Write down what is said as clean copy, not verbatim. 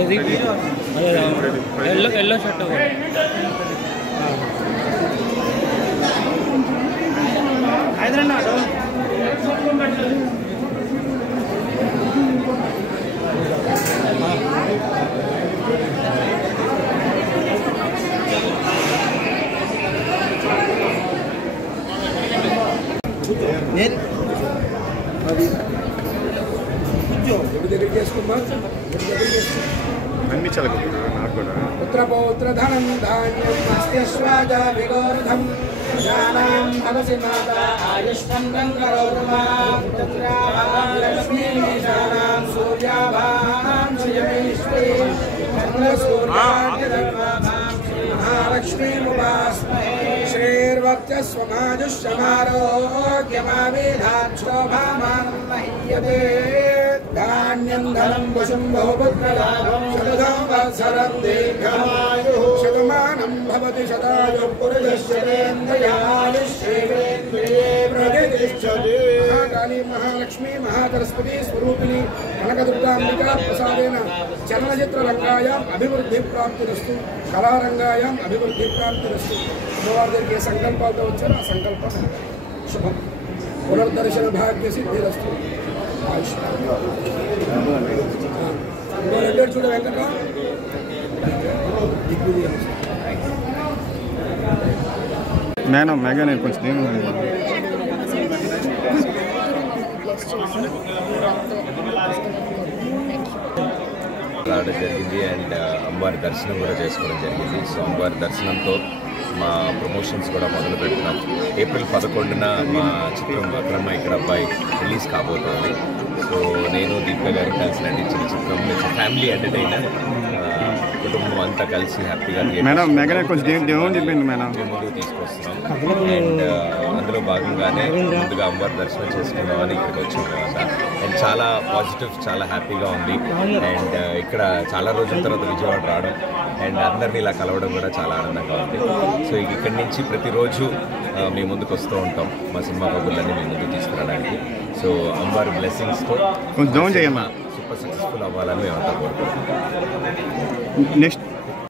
Pradeep yellow shirt Hyderabad అన్ని చదువు నాకు కూడా పుత్రపౌత్రధనం ధాన్యం మస్త్యశ్వాజా విగోర్ధం జ్ఞానాం భవసి మాతా ఆయుష్మం గంగరోధమాం లక్ష్మీశానాం సూర్యాభాం శ్రియమేశ్వరీ చంద్రసూర్యాగ్నిధర్మాభాం మహాలక్ష్మీముపాస్మహే శ్రీర్వక్షస్వమాజుష్యమారోగ్యమావేధాన్ శోభామానం మహీయతే ధాన్యం ధనం వశం బహుపుత్రలాభం శతధం వత్సరం దీర్ఘమాయుః శతమానం భవతి శతాయు పురుషస్యేంద్రియాయుష్యేంద్రియే ప్రతిష్టతి మహాకాళీ మహాలక్ష్మీ మహాసరస్వతి స్వరూపిణి కనకదుర్గాంబికా ప్రసాదేన చలనచిత్రరంగాయాం అభివృద్ధి ప్రాప్తిరస్తు కళారంగాయాం అభివృద్ధి ప్రాప్తిరస్తు అమ్మవారి దగ్గరికి ఏ సంకల్పాలతో వచ్చారో ఆ సంకల్పం శుభం పునర్దర్శన భాగ్య సిద్ధిరస్తు చూడ వెంకట మేడం మెగా నేను కొంచెం నేను రావడం జరిగింది అండ్ అమ్మవారి దర్శనం కూడా చేసుకోవడం జరిగింది. సో అమ్మవారి దర్శనంతో మా ప్రమోషన్స్ కూడా మొదలు పెడుతున్నాం. ఏప్రిల్ 11న మా చిత్రం అక్రమ ఇక్కడ అబ్బాయి రిలీజ్ కాబోతోంది. సో నేను దీపిక గారికి కలిసి నటించిన చిత్రం ఫ్యామిలీ ఎంటర్టైనర్, కుటుంబం అంతా కలిసి హ్యాపీగా ముందుకు తీసుకొస్తున్నాం. అండ్ అందులో భాగంగానే ముందుగా అమ్మవారి దర్శనం చేసుకుందామని ఇక్కడికి వచ్చాం తర్వాత. అండ్ చాలా పాజిటివ్, చాలా హ్యాపీగా ఉంది. అండ్ ఇక్కడ చాలా రోజుల తర్వాత విజయవాడ రావడం అండ్ అందరినీ ఇలా కలవడం కూడా చాలా ఆనందంగా ఉంది. సో ఇక్కడి నుంచి ప్రతిరోజు మీ ముందుకు వస్తూ ఉంటాం మా సినిమా కబుర్లన్నీ మీ ముందుకు తీసుకురావడానికి. సో అమ్మవారి బ్లెస్సింగ్స్తో కొంచెం సూపర్ సక్సెస్ఫుల్ అవ్వాలని మేమంతా కోరుకుంటున్నాం. నెక్స్ట్